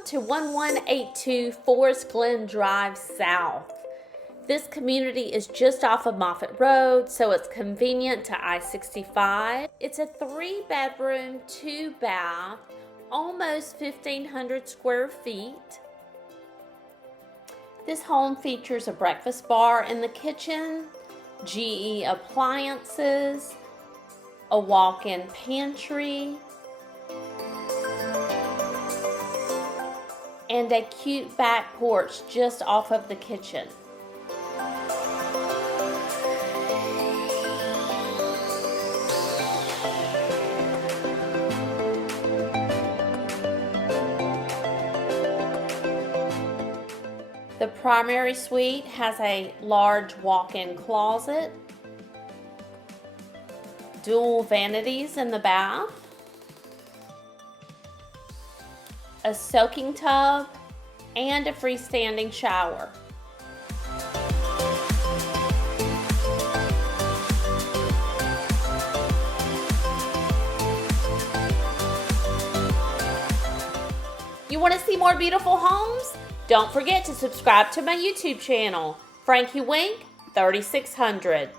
Welcome to 1182 Forest Glen Drive South. This community is just off of Moffett Road, so it's convenient to I-65. It's a 3-bedroom, 2-bath, almost 1,500 square feet. This home features a breakfast bar in the kitchen, GE appliances, a walk-in pantry, and a cute back porch just off of the kitchen. The primary suite has a large walk-in closet, dual vanities in the bath, a soaking tub, and a freestanding shower. You want to see more beautiful homes? Don't forget to subscribe to my YouTube channel, Frankie Wink 3600.